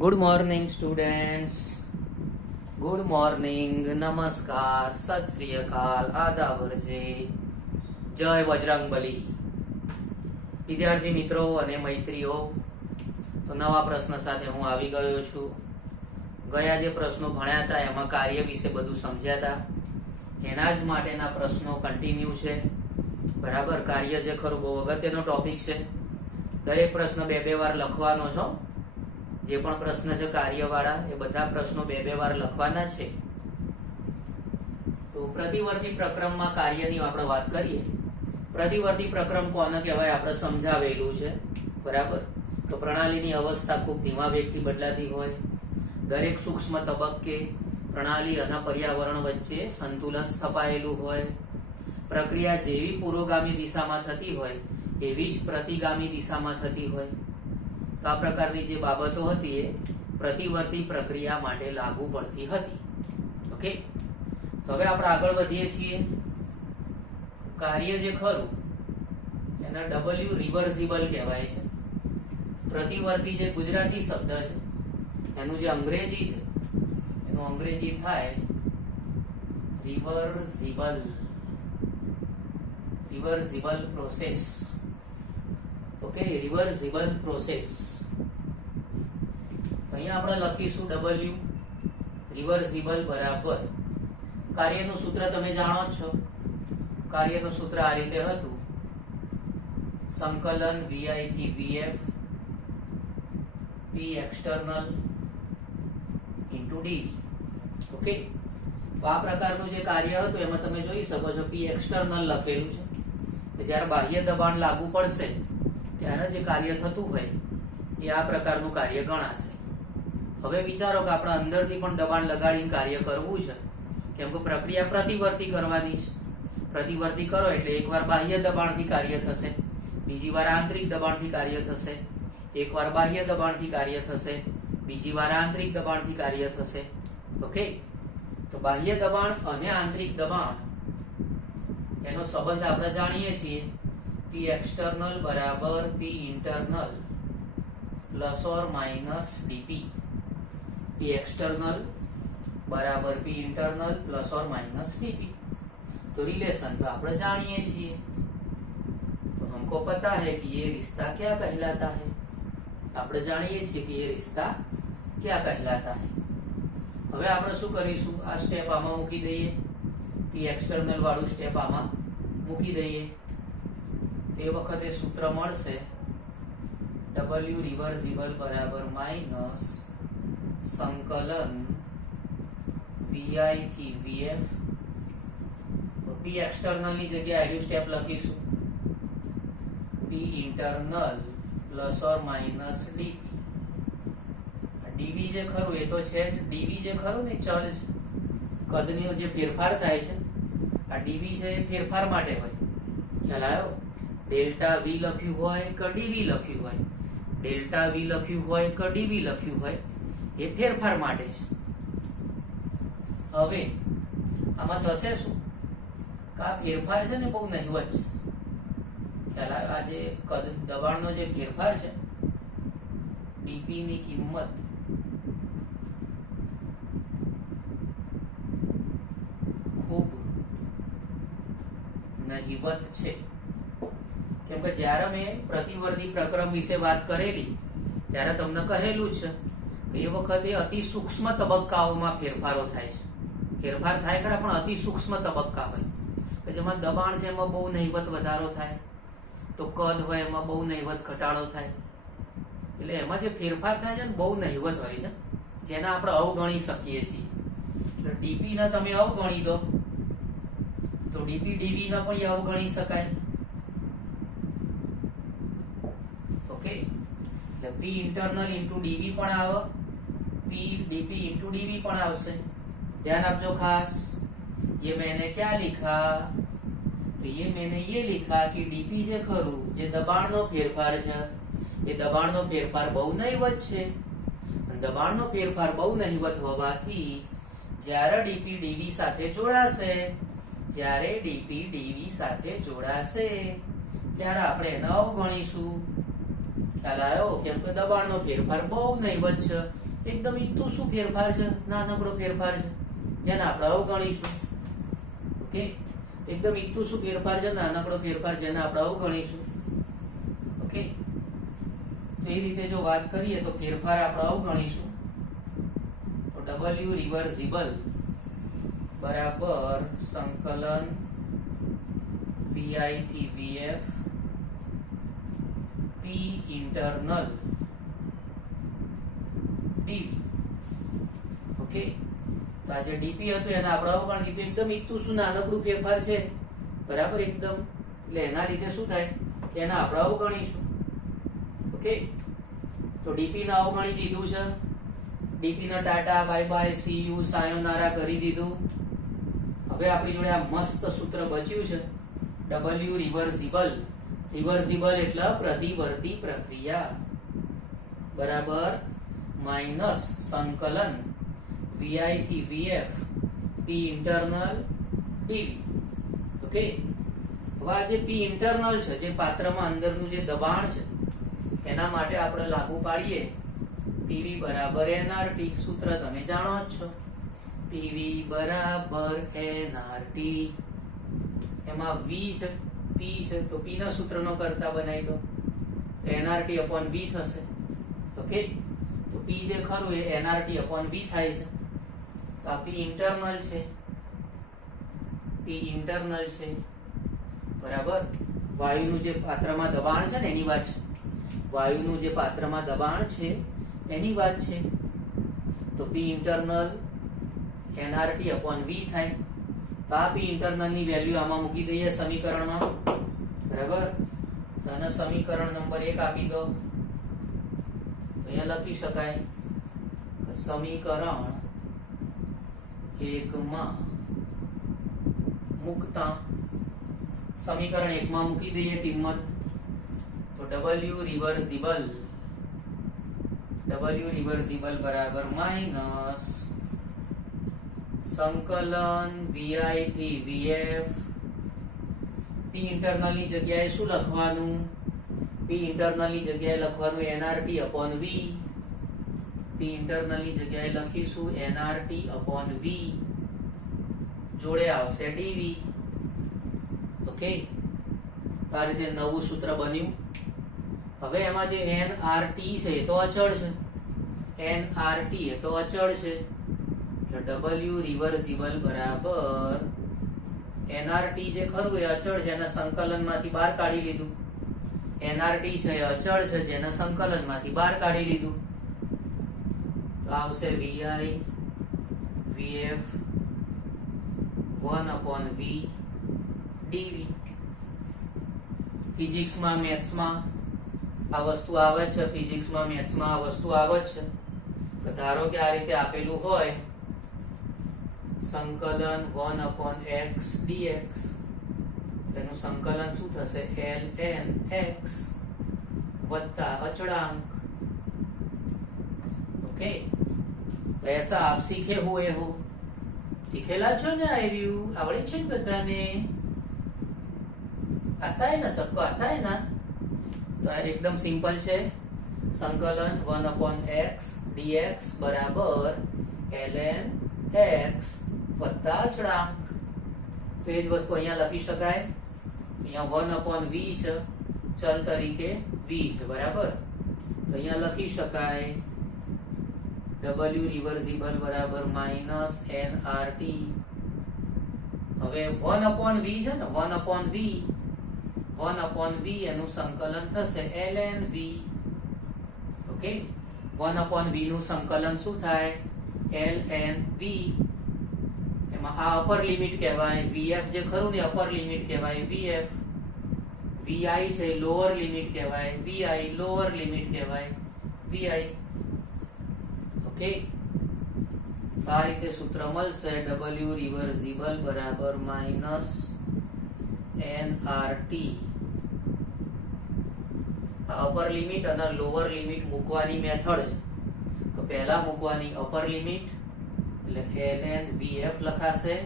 Good morning students, good morning, નમસ્કાર, સત શ્રી અકાલ, આદાબ અરજે, જય બજરંગબલી. વિદ્યાર્થી મિત્રો અને મૈત્રીઓ, તો નવા પ્રશ્ન સાથે હું આવી ગયો છું. ગયા જે પ્રશ્નો ભણ્યા હતા એમાં કાર્ય વિશે બધું સમજ્યા હતા, એના જ માટેના પ્રશ્નો કન્ટિન્યુ છે. બરાબર, કાર્ય જે ખરું બહુ અગત્યનો ટોપિક છે. દરેક પ્રશ્ન બે વાર લખવાનો છો. જે પણ પ્રશ્ન છે કાર્યવાળા એ બધા પ્રશ્નો બે વાર લખવાના છે. તો પ્રતિવર્તી પ્રક્રમમાં કાર્યની આપણે વાત કરીએ. પ્રતિવર્તી પ્રક્રમ કોને કહેવાય આપણે સમજાવેલું છે. બરાબર, તો પ્રણાલીની અવસ્થા ખૂબ ધીમા વેગથી બદલાતી હોય. દરેક સૂક્ષ્મ તબક્કે પ્રણાલી અને પર્યાવરણ વચ્ચે સંતુલન સ્થપાયેલું હોય. પ્રક્રિયા જેવી પુરોગામી દિશામાં થતી હોય એવી જ પ્રતિગામી દિશામાં થતી હોય. તો આ પ્રકારની જે બાબતો હતી એ પ્રતિવર્તી પ્રક્રિયા માટે લાગુ પડતી હતી. ઓકે, તો હવે આપણે આગળ વધીએ છીએ. કાર્ય જે ખરું એના ડબલ્યુ રિવર્સિબલ કહેવાય છે. પ્રતિવર્તી જે ગુજરાતી શબ્દ છે એનું જે અંગ્રેજી છે એનું અંગ્રેજી થાય reversible. Reversible process. Okay, reversible process. અહીંયા આપણે લખીશું ડબલ્યુ રિવર્સિબલ બરાબર કાર્યનું સૂત્ર તમે જાણો જ છો. કાર્યનું સૂત્ર આ રીતે હતું, સંકલન વીઆઈ થી વીએફ પી એક્સટર્નલ ઇન્ટુ ડીવી. ઓકે, તો આ પ્રકારનું જે કાર્ય હતું એમાં તમે જોઈ શકો છો પી એક્સટર્નલ લખેલું છે. જ્યારે બાહ્ય દબાણ લાગુ પડશે ત્યારે જે કાર્ય થતું હોય એ આ પ્રકારનું કાર્ય ગણાશે. હવે વિચારો કે આપણે અંદરથી પણ દબાણ લગાડીને કાર્ય કરવું છે, કેમ કે પ્રક્રિયા પ્રતિવર્તી કરવાની છે. પ્રતિવર્તી કરો એટલે એકવાર બાહ્ય દબાણથી કાર્ય થશે, બીજી વાર આંતરિક દબાણથી કાર્ય થશે, એકવાર બાહ્ય દબાણથી કાર્ય થશે, બીજી વાર આંતરિક દબાણથી કાર્ય થશે. ઓકે, તો બાહ્ય દબાણ અને આંતરિક દબાણ એનો સંબંધ આપણે જાણીએ છીએ. P external બરાબર P internal plus or minus dP. P external બરાબર P internal plus or minus dP. तो रिलेशन तो આપણે જાણીએ છીએ. तो हमको पता है कि ये रिश्ता क्या कहलाता है. આપણે જાણીએ છીએ કે ये रिश्ता क्या कहलाता है. હવે આપણે શું કરીશું, આ સ્ટેપ આમાં મૂકી દઈએ. P external વાળું સ્ટેપ આમાં મૂકી દઈએ. તે વખતે સૂત્ર મળશે W રિવર્સિબલ બરાબર માઇનસ સંકલન VI થી VF. તો P એક્સટર્નલ ની જગ્યાએ આયુ સ્ટેપ લખીશું P internal plus or minus DP. DV જે ખરું એ તો છે જ. DV જે ખરું ને ચલ કદનો જે ફેરફાર થાય છે, આ DV છે એ ફેરફાર માટે હોય. ખ્યાલ આવ્યો? ડેલ્ટા V લખ્યું હોય કે DV લખ્યું હોય, ડેલ્ટા V લખ્યું હોય કે DV લખ્યું હોય, એ ફેરફાર માટે છે. હવે આમાં થશે શું કે આ ફેરફાર છે ને બહુ નહિવત છે. ખ્યાલ આવ્યો? આ જે કદ દબાણનો જે ફેરફાર છે DP ની કિંમત ખૂબ નહિવત છે. કેમ કે જ્યારે મેં પ્રતિવર્તી પ્રક્રમ વિશે વાત કરેલી ત્યારે તમને કહેલું છે કે એ વખતે અતિ સૂક્ષ્મ તબક્કાઓમાં ફેરફારો થાય છે. ફેરફાર થાય ખરા, પણ અતિ સૂક્ષ્મ તબક્કા હોય કે જેમાં દબાણ છે એમાં બહુ નહિવત વધારો થાય, તો કદ હોય એમાં બહુ નહિવત ઘટાડો થાય. એટલે એમાં જે ફેરફાર થાય છે ને બહુ નહિવત હોય છે, જેના આપણે અવગણી શકીએ છીએ. એટલે ડીપી ના તમે અવગણી દો તો ડીપી ડીવી ના પણ અવગણી શકાય. ઓકે, એટલે P internal into DV પણ આવે, P DP into DV પણ આવશે. ध्यान आपजो खास. ये मैंने क्या लिखा, तो ये मैंने ये लिखा कि DP જે ખરું જે દબાણનો ફેરફાર છે એ દબાણનો ફેરફાર બહુ નહિવત છે. દબાણનો ફેરફાર બહુ નહિવત હોવાથી જ્યારે DP DV સાથે જોડાશે, જ્યારે DP DV સાથે જોડાશે ત્યારે આપણે એને અવગણીશું. ખ્યાલ આવ્યો? કેમ કે દબાણનો ફેરફાર બહુ નહિવત છે એકદમ ઈતું શું ફેરફાર છે, નાનકડો ફેરફાર છે જેને આપણે અવગણીશું. ઓકે, એકદમ ઈતું શું ફેરફાર છે, નાનકડો ફેરફાર જેને આપણે અવગણીશું. ઓકે, તો એ રીતે જો વાત કરીએ તો ફેરફાર આપણે અવગણીશું. તો W રિવર્સિબલ બરાબર સંકલન Vi થી Vf P internal dv. Okay, તો આ જે dp હતું એને આપણે અવગણ દીધું. એકદમ ઈતું શું નાનકડું ફેરફાર છે, બરાબર, એકદમ. એટલે એના લીધે શું થાય, એને આપણે અવગણીશું. ઓકે, તો dp ને અવગણી દીધું છે. dp ને ta ta bye bye see you sayonara કરી દીધું. હવે આપણી જોડે આ મસ્ત સૂત્ર બચ્યું છે, W રિવર્સિબલ. રિવર્સિબલ એટલે પ્રતિવર્તી પ્રક્રિયા બરાબર માઇનસ સંકલન Vi થી Vf P internal dv. Okay, હવે આ જે P ઇન્ટરનલ છે, જે પાત્રમાં અંદરનું જે દબાણ છે, એના માટે આપણે લાગુ પાડીએ PV બરાબર nRT. સૂત્ર તમે જાણો જ છો, PV બરાબર nRT. એમાં V છે, P છે, તો P ના સૂત્રનો કરતા બનાવી દો, nRT upon V થશે. ઓકે, તો P જે ખરું એ nRT upon V થાય છે. તો આ P ઇન્ટરનલ છે, P ઇન્ટરનલ છે બરાબર. વાયુનું જે પાત્રમાં દબાણ છે ને એની વાત છે, વાયુનું જે પાત્રમાં દબાણ છે એની વાત છે. તો P internal nRT upon V થાય. તો આ P ઇન્ટરનલ ની વેલ્યુ આમાં મૂકી દઈએ સમીકરણમાં, બરાબર. તો આને સમીકરણ નંબર 1 આપી દો. તો અહીંયા લખી શકાય સમીકરણ 1 માં મૂકતા, સમીકરણ 1 માં મૂકી દઈએ કિંમત. તો W રિવર્સિબલ બરાબર માઇનસ સંકલન Vi થી Vf. P ઇન્ટરનલ ની જગ્યાએ શું લખવાનું, P ઇન્ટરનલ ની જગ્યાએ લખવાનું nRT upon V. P internal ની જગ્યાએ લખીશું nRT upon V, જોડે આવશે dv. ઓકે, તો આ રીતે નવું સૂત્ર બન્યું. હવે એમાં જે nRT છે એ તો અચળ છે, nRT એ તો અચળ છે. એટલે W રિવર્સિબલ બરાબર nRT જે ખરું એ અચળ છે, એના સંકલનમાંથી બહાર કાઢી લીધું. nRT છે એ અચળ છે, જેના સંકલનમાંથી બહાર કાઢી લીધું. તો આવશે Vi Vf 1 upon V dv. ફિઝિક્સમાં મેથ્સમાં આ વસ્તુ આવે જ છે, ફિઝિક્સમાં મેથ્સમાં આ વસ્તુ આવે જ છે. ધારો કે આ રીતે આપેલું હોય સંકલન 1 upon x dx, એનું સંકલન શું થશે, ln x વત્તા અચળાંક. ઓકે, તો ऐसा आप सीखे हुए हो, सीखेला છો ને, આવ્યું આવડે છે ને બધાને, आता है ना, सबको आता है ना. तो एकदम सिंपल છે, સંકલન 1 upon x dx બરાબર ln x વત્તા અચળાંક. તો એ જ વસ્તુ અહીંયા લખી શકાય. અહીંયા 1 upon v છે, ચલ તરીકે v છે, બરાબર. તો અહીંયા લખી શકાય W રિવર્સિબલ બરાબર માઇનસ nRT. હવે 1 upon v છે ને, 1 upon v એનું સંકલન થશે ln v. Okay, 1 upon v નું સંકલન શું થાય, ln v. એમાં આ અપર લિમિટ કહેવાય, Vf જે ખરું ને અપર લિમિટ કહેવાય Vf. Vi છે લોઅર લિમિટ કહેવાય Vi, લોઅર લિમિટ કહેવાય Vi. ઓકે, આ રીતે સૂત્ર મળશે W રિવર્સિબલ બરાબર માઇનસ nRT. અપર લિમિટ અને લોઅર લિમિટ મૂકવાની મેથડ છે. તો પહેલા મૂકવાની અપર લિમિટ એટલે ln Vf લખાશે,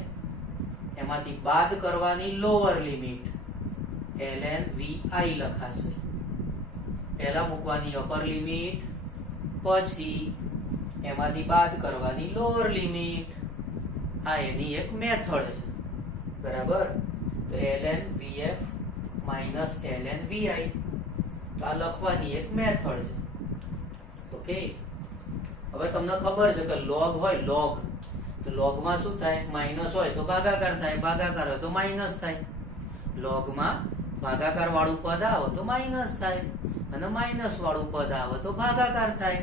એમાંથી બાદ કરવાની લોઅર લિમિટ ln Vi લખાશે. પહેલા મૂકવાની અપર લિમિટ, પછી એમાંથી બાદ કરવાની લોઅર લિમિટ. આ એની એક મેથડ છે, બરાબર. તો ln vf minus ln vi, તો આ લખવાની એક મેથડ છે. ઓકે, હવે તમને ખબર છે કે log હોય, log, તો log માં શું થાય? માઇનસ હોય તો ભાગાકાર થાય, ભાગાકાર હોય તો માઇનસ થાય. log માં ભાગાકાર વાળું પદ આવે તો માઇનસ થાય, અને માઇનસ વાળું પદ આવે તો ભાગાકાર થાય.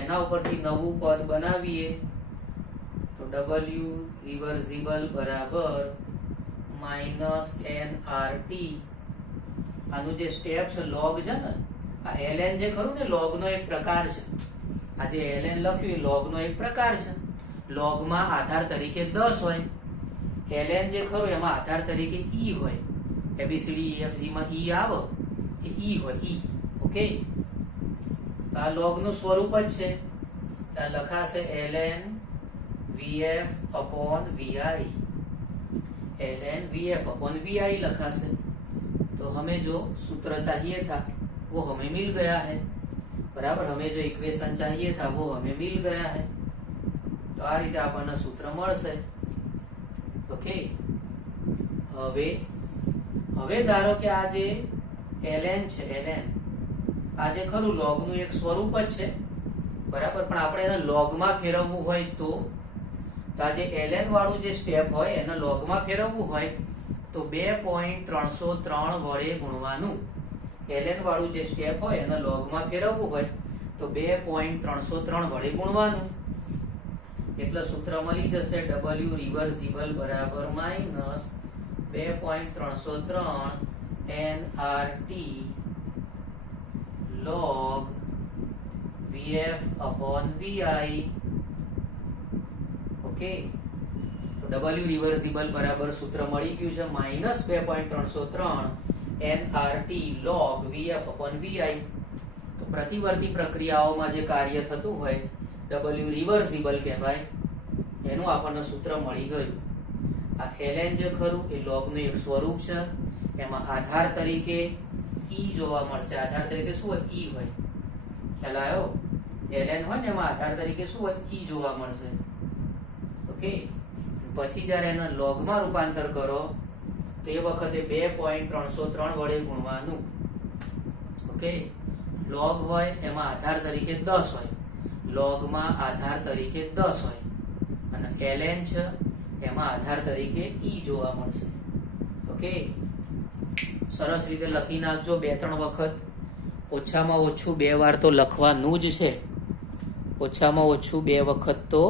એના ઉપરથી નવું પદ બનાવીએ તો w રિવર્સિબલ બરાબર માઇનસ nRT. આનું જે સ્ટેપ છે log છે ને, આ ln જે ખરું ને log નો એક પ્રકાર છે. આ જે ln લખ્યું એ log નો એક પ્રકાર છે. log માં આધાર તરીકે 10 હોય, ln જે ખરું એમાં આધાર તરીકે e હોય. ABCDEFG માં e આવે એ e હોય, e. ઓકે, આ log નું સ્વરૂપ જ છે. આ લખાશે ln vf upon vi, ln vf upon vi लखासे. तो हमें जो सूत्र चाहिए था वो हमें मिल गया है, बराबर. हमें जो इक्वेशन चाहिए था वो हमें मिल गया है. तो आ रीते आपने सूत्र મળશે. ओके, હવે ધારો કે આ જે ln છે, ln આ જે ખરું log નું એક સ્વરૂપ જ છે, બરાબર. પણ આપણે એને log માં ફેરવવું હોય તો આ જે ln વાળું જે સ્ટેપ હોય એને log માં ફેરવવું હોય તો 2.303 વડે ગુણવાનું. ln વાળું જે સ્ટેપ હોય એને log માં ફેરવવું હોય તો 2.303 વડે ગુણવાનું. એટલે સૂત્ર મળી જશે w રિવર્સિબલ બરાબર minus 2.303 nRT log vf upon vi. Okay, તો w રિવર્સિબલ બરાબર સૂત્ર મળી ગયું છે minus 2.303 nRT log vf upon vi. તો પ્રતિવર્તી પ્રક્રિયાઓમાં જે કાર્ય થતું હોય w રિવર્સિબલ કહેવાય, એનું આપણને સૂત્ર મળી ગયું. આ ln જે ખરું એ log નું એક સ્વરૂપ છે, એમાં આધાર તરીકે e જોવા મળશે. આધાર તરીકે શું હોય? e હોય. ખ્યાલ આવ્યો? ln હોય ને એમાં આધાર તરીકે શું હોય? e જોવા મળશે. ઓકે, પછી જ્યારે એના log માં રૂપાંતર કરો તો એ વખતે 2.303 વડે ગુણવાનું. ઓકે, log હોય એમાં આધાર તરીકે 10 હોય, log માં આધાર તરીકે 10 હોય, અને ln છે એમાં આધાર તરીકે e જોવા મળશે. ઓકે, સરસ રીતે લખી નાખજો 2-3 વખત. ઓછામાં ઓછું 2 વાર તો લખવાનું જ છે, ઓછામાં ઓછું 2 વખત તો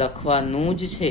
લખવાનું જ છે.